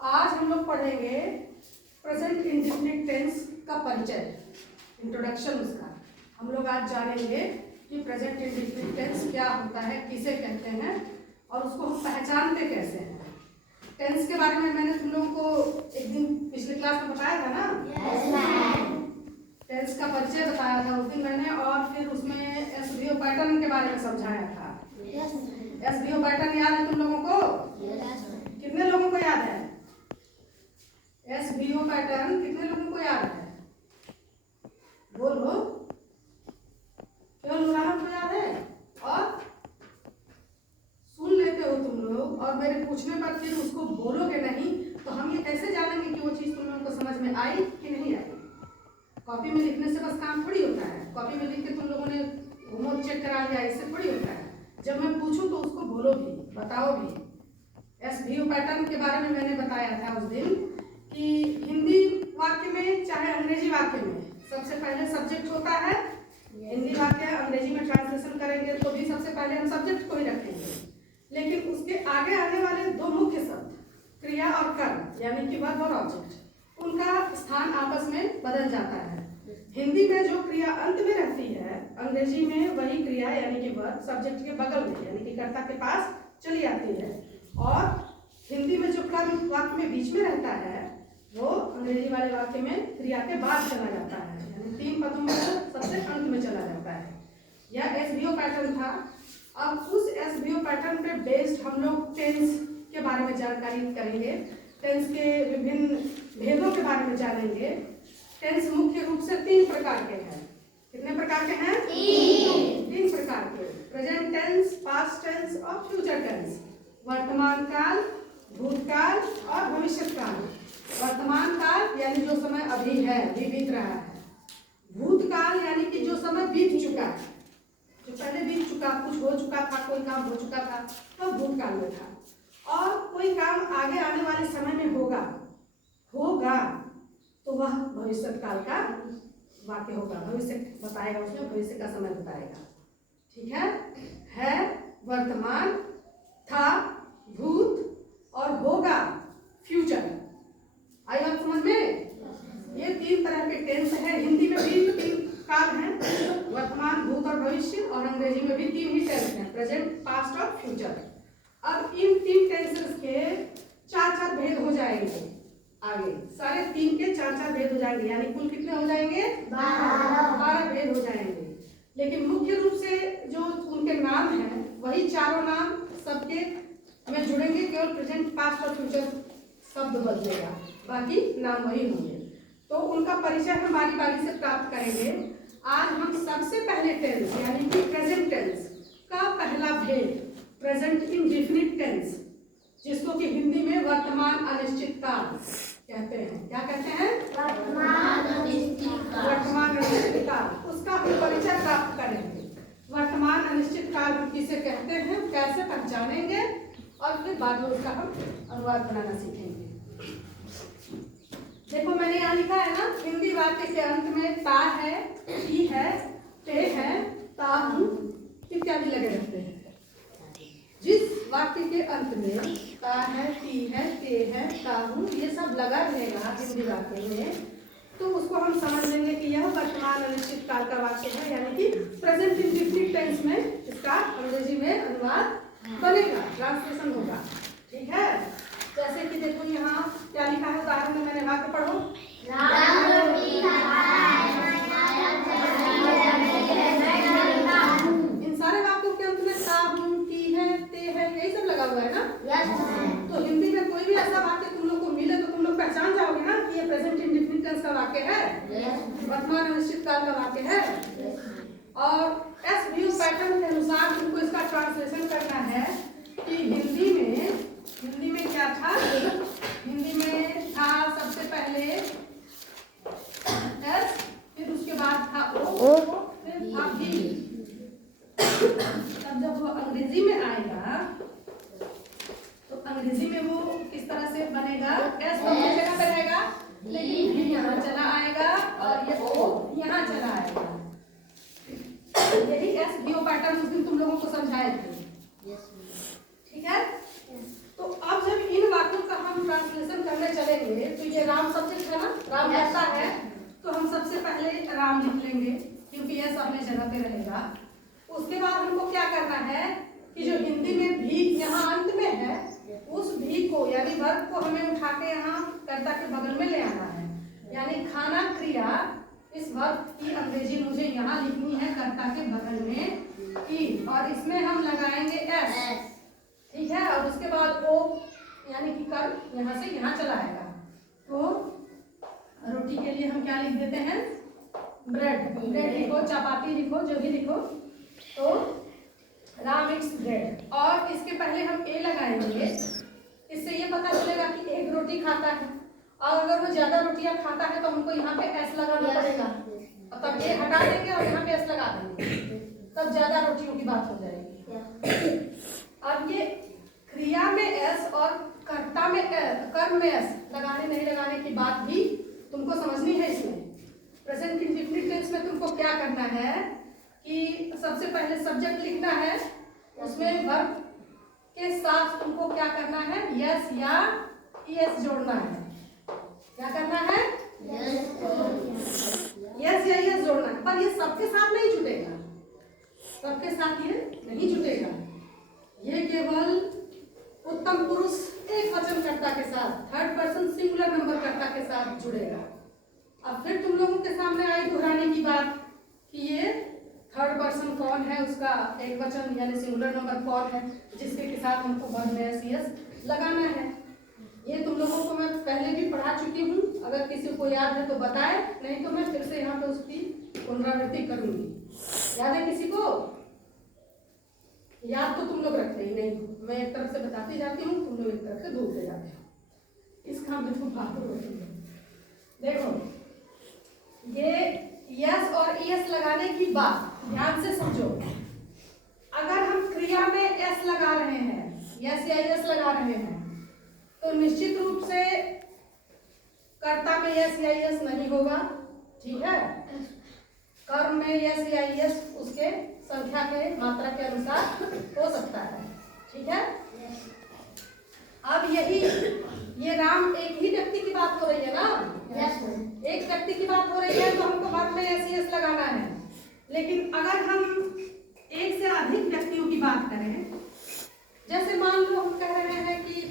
आज हम लोग पढ़ेंगे प्रेजेंट इंडेफिनिट टेंस का परिचय, इंट्रोडक्शन उसका। हम लोग आज जानेंगे कि प्रेजेंट इंडेफिनिट टेंस क्या होता है, किसे कहते हैं और उसको हम पहचानते कैसे हैं। टेंस के बारे में मैंने तुम लोगों को एक दिन पिछले क्लास में बताया था ना। टेंस का परिचय बताया था उस दिन मैंने, और फिर उसमें एसवीओ पैटर्न के बारे में समझाया था। एसवीओ पैटर्न याद है तुम लोगों को? कितने लोगों को याद है? एसवीओ पैटर्न कितने लोगों को याद है? बोलो। केवल उदाहरण को याद है और सुन लेते हो तुम लोग, और मेरे पूछने पर फिर उसको बोलोगे नहीं, तो हम ये कैसे जानेंगे कि वो चीज़ तुम लोगों को समझ में आई कि नहीं आई? कॉपी में लिखने से बस काम थोड़ी होता है। कॉपी में लिख के तुम लोगों ने होमवर्क चेक करा लिया, इससे थोड़ी होता है। जब मैं पूछूं तो उसको बोलो भी, बताओ भी। एसवीओ पैटर्न के बारे में मैंने बताया था उस दिन कि हिंदी वाक्य में चाहे अंग्रेजी वाक्य में सबसे पहले सब्जेक्ट होता है। हिंदी वाक्य अंग्रेजी में ट्रांसलेशन करेंगे तो भी सबसे पहले हम सब्जेक्ट को ही रखेंगे, लेकिन उसके आगे आने वाले दो मुख्य शब्द क्रिया और कर्म यानी कि वर्ब और ऑब्जेक्ट, उनका स्थान आपस में बदल जाता है। हिंदी में जो क्रिया अंत में रहती है, अंग्रेजी में वही क्रिया यानी कि वर्ब सब्जेक्ट के बगल में यानी कि कर्ता के पास चली आती है, और हिंदी में जो कर्म वाक्य में बीच में रहता है वो अंग्रेजी वाले वाक्य में क्रिया के बाद चला जाता है, यानी तीन पदों में सबसे अंत में चला जाता है। यह एसवीओ पैटर्न था। अब उस एसवीओ पैटर्न पे बेस्ड हम लोग टेंस के बारे में जानकारी करेंगे, टेंस के विभिन्न भेदों के बारे में जानेंगे। टेंस मुख्य रूप से तीन प्रकार के हैं। कितने प्रकार के हैं? तीन प्रकार के। प्रेजेंट टेंस, पास्ट टेंस और फ्यूचर टेंस। वर्तमान काल, भूतकाल और भविष्य काल। वर्तमान काल यानी जो समय अभी है, अभी बीत रहा है। भूतकाल यानी कि जो समय बीत चुका है, जो पहले बीत चुका, कुछ हो चुका था, कोई काम हो चुका था तो भूतकाल में था, और कोई काम आगे आने वाले समय में होगा तो वह भविष्य काल का वाक्य होगा। भविष्य बताएगा, उसमें भविष्य का समय बताएगा। ठीक है, वर्तमान, था भूत और होगा फ्यूचर। आई बात समझ में? ये तीन तरह के टेंस है। हिंदी में भी तीन काल हैं, वर्तमान, भूत और भविष्य, और अंग्रेजी में भी तीन ही टेंस हैं, प्रेजेंट, पास्ट और फ्यूचर। अब इन तीन टेंसेस के चार भेद हो जाएंगे आगे। सारे तीन के चार भेद हो जाएंगे, यानी कुल कितने हो जाएंगे? 12 भेद हो जाएंगे। लेकिन मुख्य रूप से जो उनके नाम हैं वही चारों नाम सबके में जुड़ेंगे, केवल प्रेजेंट, पास्ट और फ्यूचर शब्द बदलेगा, बाकी नाम वही होंगे। तो उनका परिचय हम बारी बारी से प्राप्त करेंगे। आज हम सबसे पहले टेंस यानी कि प्रेजेंट टेंस का पहला भेद, प्रेजेंट इंडेफिनिट टेंस, जिसको कि हिंदी में वर्तमान अनिश्चित काल कहते हैं। क्या कहते हैं? वर्तमान अनिश्चित काल। उसका हम परिचय प्राप्त करेंगे। वर्तमान अनिश्चित काल हम किसे कहते हैं, कैसे पहचानेंगे, और फिर बाद में उसका हम अनुवाद बनाना सीखेंगे। देखो मैंने यहाँ लिखा है ना, हिंदी वाक्य के अंत में ता है, ती है, ते है, ता हूँ इत्यादि लगे रहते हैं। जिस वाक्य के अंत में ता है, ती है, ते है, ता हूँ ये सब लगा रहेगा हिंदी वाक्य में, तो उसको हम समझ लेंगे कि यह वर्तमान अनिश्चित काल का वाक्य है, यानी कि प्रेजेंट इंडेफिनिट टेंस में इसका अंग्रेजी में अनुवाद बनेगा, ट्रांसलेशन होगा। ठीक है, जैसे कि देखो यहाँ क्या लिखा है, उदाहरण में मैंने वाक्य पढ़ो। इन सारे वाक्यों के अंत में ता हूँ, ती है, ते है, यही सब लगा हुआ है ना। तो हिंदी में कोई भी ऐसा वाक्य तुम लोग को मिले तो तुम लोग पहचान जाओगे ना कि ये प्रेजेंट इंडेफिनिट टेंस का वाक्य है, वर्तमान अनिश्चित काल का वाक्य है। और एसवीओ पैटर्न के अनुसार तुमको इसका ट्रांसलेशन करना है कि हिंदी में क्या था। हिंदी में था सबसे पहले एस, फिर उसके बाद था ओ, फिर था भी। तब जब वो अंग्रेजी में आएगा तो अंग्रेजी में वो किस तरह से बनेगा? एस तो अपनी जगह पे रहेगा, लेकिन भी यहाँ चला आएगा और ये ओ यहाँ चला आएगा। ये राम सब्जेक्ट है ना, राम करता है, तो हम सबसे पहले राम लिख लेंगे क्योंकि यस अपने जगह पे रहेगा। उसके बाद हमको क्या करना है कि जो हिंदी में भी यहाँ अंत में है उस भी को यानी वर्ब को हमें उठा के यहाँ कर्ता के बगल में ले आना है। यानी खाना क्रिया इस वर्ब की अंग्रेजी मुझे यहाँ लिखनी है कर्ता के बगल में ई, और इसमें हम लगाएंगे एस, ठीक है। और उसके बाद ओ यानी कि कर्म यहाँ से यहाँ चला आएगा। तो रोटी के लिए हम क्या लिख देते हैं, ब्रेड। ब्रेड लिखो, चपाती लिखो, जो भी लिखो। तो राम इट्स ब्रेड, और इसके पहले हम ए लगाएंगे। इससे ये पता चलेगा कि एक रोटी खाता है, और अगर वो ज्यादा रोटियां खाता है तो हमको यहाँ पे एस लगाना पड़ेगा, और तब ए हटा देंगे और यहाँ पे एस लगा देंगे, तब ज्यादा रोटियों की बात हो जाएगी। अब ये क्रिया में एस और कर्ता में कर्म में एस लगाने नहीं लगाने की बात भी तुमको समझनी है। इसमें प्रेजेंट इंडेफिनिट टेंस में तुमको क्या करना है कि सबसे पहले सब्जेक्ट लिखना है, उसमें वर्ब के साथ तुमको क्या करना है, यस या ईएस जोड़ना है। क्या करना है, यस या ईएस जोड़ना है। पर ये सबके साथ नहीं जुटेगा, सबके साथ ये नहीं जुटेगा, ये केवल उत्तम पुरुष एक वचन कर्ता के साथ, थर्ड पर्सन सिंगुलर नंबर कर्ता के साथ जुड़ेगा। अब फिर तुम लोगों के सामने आई दोहराने की बात कि ये थर्ड पर्सन कौन है, उसका एक वचन यानी सिंगुलर नंबर कौन है जिसके के साथ हमको वर्ब में एस ईएस लगाना है। ये तुम लोगों को मैं पहले भी पढ़ा चुकी हूँ, अगर किसी को याद है तो बताए, नहीं तो मैं फिर से यहाँ पे उसकी पुनरावृत्ति करूंगी। याद है किसी को? याद तो तुम लोग रखते ही नहीं, मैं एक तरफ से बताती जाती हूँ, तुम लोग एक तरफ से भूलते जाते हो। इस काम में तुम बात होती है। देखो ये यस और ईएस लगाने की बात ध्यान से समझो। अगर हम क्रिया में एस लगा रहे हैं, यस या ईएस लगा रहे हैं, तो निश्चित रूप से कर्ता में यस या ईएस नहीं होगा, ठीक है। कर्म में यस या ईएस उसके संख्या के मात्रा के अनुसार हो सकता है, ठीक है। अब यही ये राम एक ही व्यक्ति की बात हो रही है ना, एक व्यक्ति की बात हो रही है, तो हमको बाद में एस ईएस लगाना है। लेकिन अगर हम एक से अधिक व्यक्तियों की बात करें, जैसे मान लो हम कह रहे हैं कि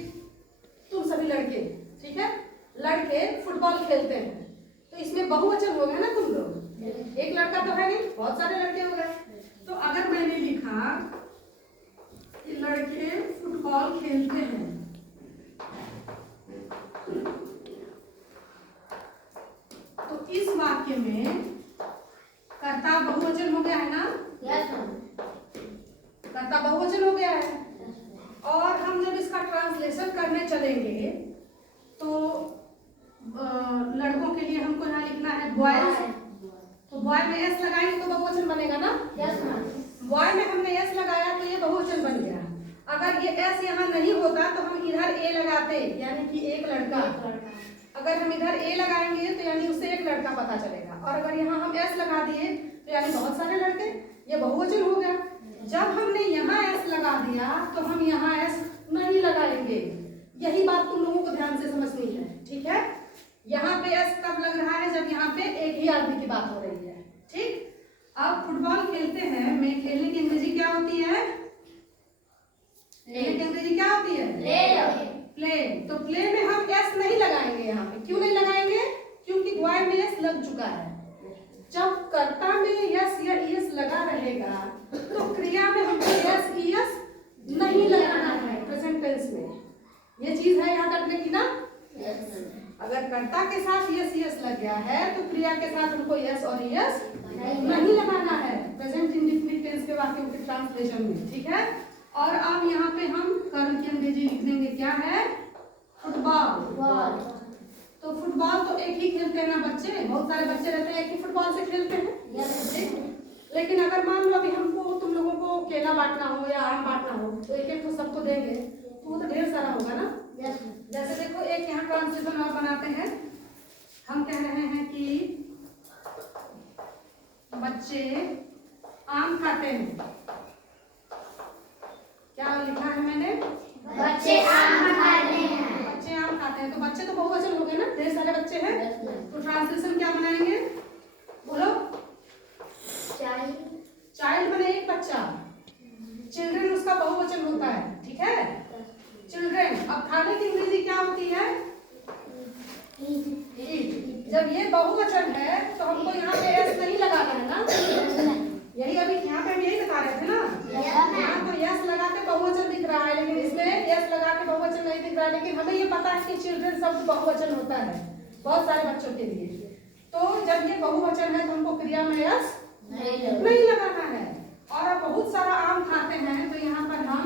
तुम सभी लड़के, ठीक है, लड़के फुटबॉल खेलते हैं, तो इसमें बहुवचन हो गया ना, तुम लोग एक लड़का तो है नहीं, बहुत सारे लड़के हो गए। तो अगर मैंने लिखा कि लड़के फुटबॉल खेलते हैं, तो इस वाक्य में कर्ता बहुवचन हो गया है ना, कर्ता बहुवचन हो गया है। और हम जब इसका ट्रांसलेशन करने चलेंगे तो लड़कों के लिए हमको यहाँ लिखना है बॉयज, तो बॉय में एस लगाएंगे तो बहुवचन बनेगा ना, बॉय में हमने एस लगाया तो ये बहुवचन बन गया। अगर ये एस यहाँ नहीं होता तो हम इधर ए लगाते, यानी कि एक लड़का। अगर हम इधर ए लगाएंगे तो यानी उससे एक लड़का पता चलेगा, और अगर यहाँ हम एस लगा दिए तो यानी बहुत सारे लड़के, ये बहुवचन हो गया। जब हमने यहाँ एस लगा दिया तो हम यहाँ एस नहीं लगाएंगे, यही बात तुम लोगों को ध्यान से समझनी है, ठीक है। यहाँ पे एस कब लग रहा है, जब यहाँ पे एक ही आदमी की बात हो रही है, ठीक। अब फुटबॉल खेलते हैं, में खेलने की अंग्रेजी क्या होती है, खेलने की अंग्रेजी क्या होती है, प्ले। तो प्ले में हम एस नहीं लगाएंगे यहाँ पे, क्यों नहीं लगाएंगे, क्योंकि बॉय में एस लग चुका है। जब कर्ता में यस या ईएस लगा रहेगा तो क्रिया में हमको यस ईएस नहीं लगाना है प्रेजेंट टेंस में, ये चीज है याद रखने की ना। अगर कर्ता के साथ यस ईएस लग गया है तो क्रिया के साथ हमको यस और ईएस नहीं लगाना है प्रेजेंट इंडेफिनिट टेंस के वाक्यों के ट्रांसलेशन में, ठीक है। और अब यहाँ पे हम कर्म की अंग्रेजी लिख देंगे, क्या है, फुटबॉल। तो फुटबॉल तो एक ही खेलते हैं ना बच्चे, बहुत सारे बच्चे रहते हैं एक ही फुटबॉल से खेलते हैं। लेकिन अगर मान लो अभी हमको तुम लोगों को केला बांटना हो या आम बांटना हो तो एक एक तो सबको देंगे, तो वो तो ढेर सारा होगा ना। जैसे देखो एक यहाँ ट्रांसलेशन और बनाते हैं, हम कह रहे हैं कि बच्चे आम खाते हैं, क्या लिखा है मैंने, बच्चे आम खाते हैं। बच्चे आम खाते हैं, तो बच्चे तो बहुवचन हो गए ना, ढेर सारे बच्चे हैं, तो ट्रांसलेशन क्या बनाएंगे? बोलो। चाइल्ड बने एक बच्चा, चिल्ड्रन उसका बहुवचन होता है, ठीक है, चिल्ड्रन। अब खाने की अंग्रेजी क्या होती है? ईट। जब ये बहुवचन है तो हमको यहाँ पे एस नहीं लगाना है ना, यही अभी यहाँ पे हम यही बता रहे थे ना, यहाँ तो यस लगा के बहुवचन दिख रहा है, लेकिन इसमें यस लगा के बहुवचन नहीं दिख रहा है, लेकिन हमें ये पता है कि चिल्ड्रन शब्द बहुवचन होता है बहुत सारे बच्चों के लिए। तो जब ये बहुवचन है तो हमको क्रिया में यस नहीं लगाना है। और अब बहुत सारा आम खाते हैं तो यहाँ पर हम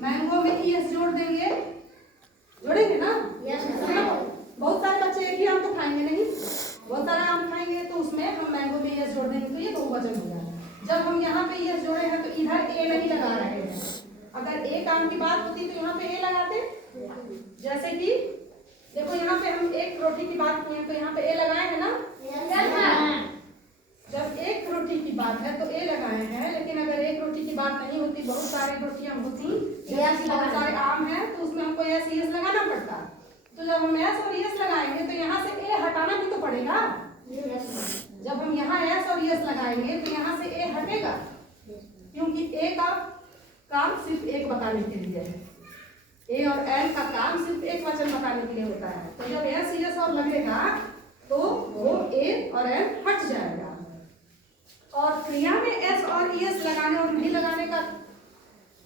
मैंगो में यस जोड़ देंगे, जोड़ेंगे ना? बहुत सारे बच्चे एक ही आम तो खाएंगे नहीं, बहुत सारा आम खाएंगे तो उसमें हम मैंगो में यस जोड़ देंगे, तो ये बहुवचन हो गया। जब हम यहाँ पे यस जोड़े हैं तो इधर ए नहीं लगा रहे हैं। अगर एक आम की बात होती तो यहाँ पे ए लगाते, जैसे कि देखो यहाँ पे हम एक रोटी की बात किए तो यहाँ पे ए लगाए हैं ना। जब एक रोटी की बात है तो ए लगाए हैं, लेकिन अगर एक रोटी की बात नहीं होती, बहुत सारी रोटियां होती, बहुत सारे आम हैं, तो उसमें हमको यस यस लगाना पड़ता। तो जब हम एस और यस लगाएंगे तो यहाँ से ए हटाना भी तो पड़ेगा। जब हम यहाँ एस और यस लगाएंगे तो यहाँ से ए हटेगा, क्योंकि ए का काम सिर्फ एक बताने के लिए है, ए और एल का काम सिर्फ एक वचन बताने के लिए होता है। तो जब एस यस और लगेगा तो वो ए और एल हट जाएगा। और क्रिया में एस और यस लगाने और नहीं लगाने का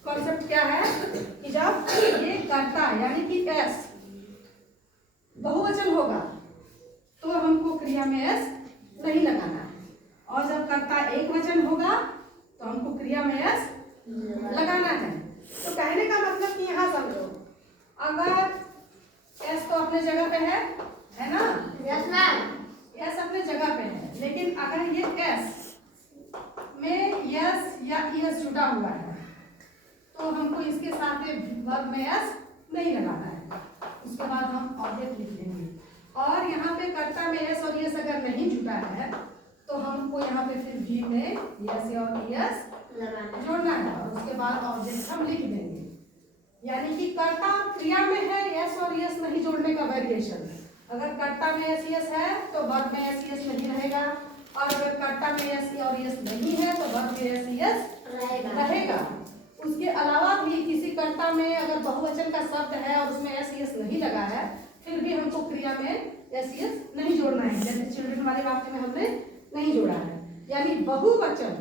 कॉन्सेप्ट क्या है कि जब ये कर्ता यानी कि एस बहुवचन होगा तो हमको क्रिया में एस नहीं लगाना है, और जब कर्ता एक वचन होगा तो हमको क्रिया में एस लगाना है। तो कहने का मतलब कि यहाँ समझो, अगर एस तो अपने जगह पे है ना? Yes ma'am. एस अपने जगह पे है, लेकिन अगर ये एस में यस या यस जुड़ा हुआ है तो हमको इसके साथ वर्ब में एस नहीं लगाना है। उसके बाद हम ऑब्जेक्ट लिख देंगे, और यहाँ पे कर्ता में एस और यस अगर नहीं जुटा है तो हमको यहाँ पे फिर भी में यस और यस जोड़ना है, और उसके बाद ऑब्जेक्ट हम लिख देंगे। यानी कि कर्ता क्रिया में है, यस और यस नहीं जोड़ने का वेरिएशन। अगर कर्ता में एस यस है तो वर्ब में एस यस नहीं रहेगा, और अगर कर्ता में एस और यस नहीं है तो वर्ब में एस यस रहेगा। उसके अलावा भी किसी कर्ता में अगर बहुवचन का शब्द है और उसमें एस यस नहीं लगा है, फिर भी हमको क्रिया में एस यस नहीं जोड़ना है, जैसे चिल्ड्रन वाले वाक्य में हमने नहीं जोड़ा है। यानी बहुवचन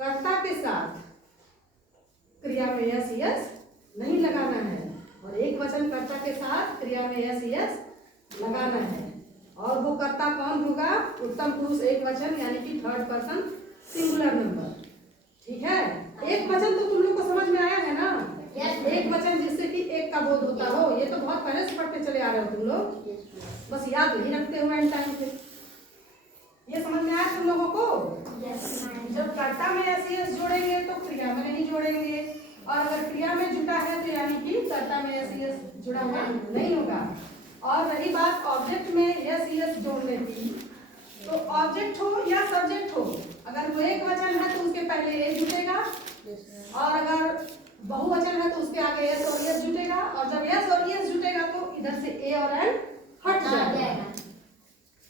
कर्ता के साथ क्रिया में एस यस नहीं लगाना है, और एक वचन कर्ता के साथ क्रिया में एस यस लगाना है। और वो कर्ता कौन होगा? उत्तम पुरुष एक वचन, यानी कि थर्ड पर्सन सिंगुलर नंबर, ठीक है। एक वचन तो तुम लोग को समझ में आया है ना? एक वचन जिससे कि एक का बोध होता हो, ये तो बहुत पहले से पढ़ते चले आ रहे हो तुम लोग, बस याद नहीं रखते हो एंड टाइम पे। ये समझ में आया तुम लोगों को? जब कर्ता में एस यस जोड़ेंगे तो क्रिया में नहीं जोड़ेंगे, और अगर क्रिया में जुटा है तो यानी कि कर्ता में एस यस जुड़ा हुआ नहीं होगा। और रही बात ऑब्जेक्ट में यस यस जोड़ने की, तो ऑब्जेक्ट हो या सब्जेक्ट हो, अगर वो एक वचन है तो उसके पहले ए जुटेगा, और अगर बहुवचन है तो उसके आगे एस और यस जुटेगा, और जब एस और यस जुटेगा तो इधर से ए और एल हट जाएगा।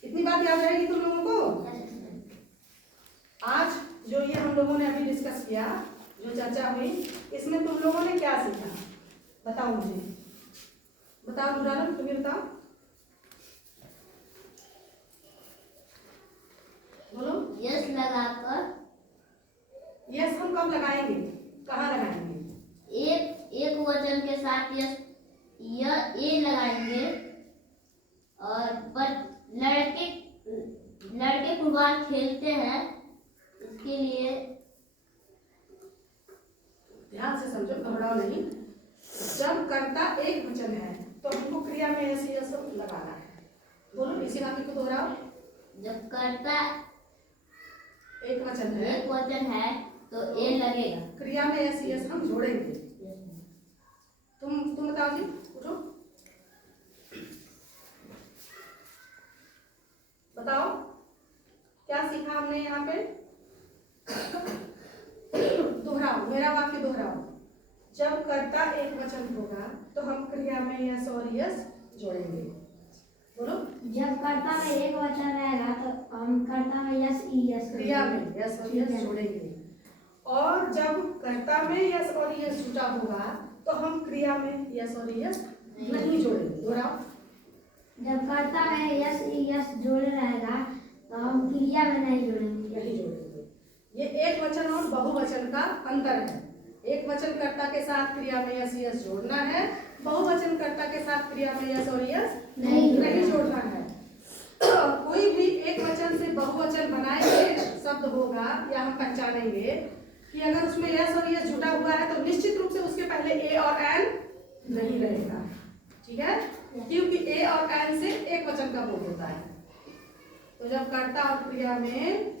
इतनी बात याद रहेगी तुम लोगों को? आज जो ये हम लोगों ने अभी डिस्कस किया, जो चर्चा हुई, इसमें तुम लोगों ने क्या सीखा? बताओ मुझे, बताओ नूरान, तुम्हें बताओ, बोलो। यस लगाकर, यस हम कब लगाएंगे, कहाँ लगाएंगे? एक वचन के साथ यस यह ए लगाएंगे, और पर लड़के फुटबॉल खेलते हैं, इसके लिए ध्यान से समझो, घबराओ नहीं। जब कर्ता एक वचन है तो हमको क्रिया में एस यस लगाना है। बोलो, इसी वाक्य को दोहराओ। जब कर्ता एक वचन है तो ए लगेगा, क्रिया में एस यस हम जोड़ेंगे। तुम बताओ जी, उठो, बताओ क्या सीखा हमने यहाँ पे? दोहराओ, मेरा वाक्य दोहराओ। जब कर्ता एक वचन होगा तो हम क्रिया में यस और यस जोड़ेंगे। बोलो। जब कर्ता में एक वचन रहेगा तो हम कर्ता में यस ई यस क्रिया में यस और यस जोड़ेंगे, और जब कर्ता में यस और यस जुटा होगा तो हम क्रिया में यस और यस नहीं जोड़ेंगे। दोहराओ। जब कर्ता में यस ई यस जोड़े रहेगा तो हम क्रिया में नहीं जोड़ेंगे। नहीं जोड़ेंगे। ये एक वचन और बहुवचन का अंतर है। एक वचन कर्ता के साथ क्रिया में यस यस जोड़ना है, बहुवचन कर्ता के साथ क्रिया में यस और यस नहीं जोड़ना है। कोई भी एक वचन से बहुवचन बनाए हुए शब्द होगा या हम पहचानेंगे कि अगर उसमें यस और यस जुटा हुआ है तो निश्चित रूप से उसके पहले ए और एन नहीं रहेगा। ठीक है, क्योंकि ए और एन से एक वचन का बोध होता है। तो जब कर्ता और क्रिया में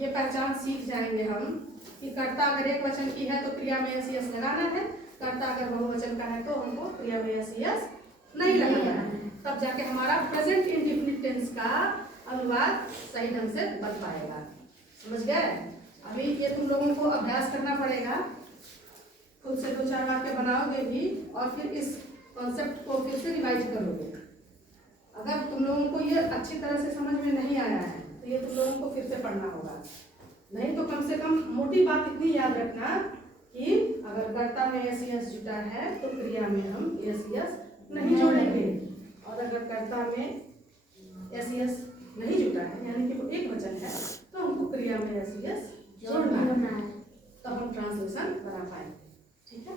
ये पहचान सीख जाएंगे हम कि कर्ता अगर एक वचन की है तो क्रिया में यस यस लगाना है, कर्ता अगर बहुवचन का है तो हमको क्रिया में यस यस नहीं लगाना है, तब जाके हमारा प्रेजेंट इंडेफिनिट टेंस का अनुवाद सही ढंग से बन पाएगा। समझ गए? अभी ये तुम लोगों को अभ्यास करना पड़ेगा, खुद से 2-4 वाक्य बनाओगे भी और फिर इस कॉन्सेप्ट को फिर से रिवाइज करोगे। अगर तुम लोगों को ये अच्छी तरह से समझ में नहीं आया है तो ये तुम लोगों को फिर से पढ़ना होगा। नहीं तो कम से कम मोटी बात इतनी याद रखना कि अगर कर्ता में यस यस जुटा है तो क्रिया में हम यस यस नहीं जोड़ेंगे, और अगर कर्ता में यस यस नहीं जुटा है यानी कि वो एक वचन है तो हमको क्रिया में यस यस जोड़ना है, तब हम ट्रांसलेशन बना पाएंगे। ठीक है।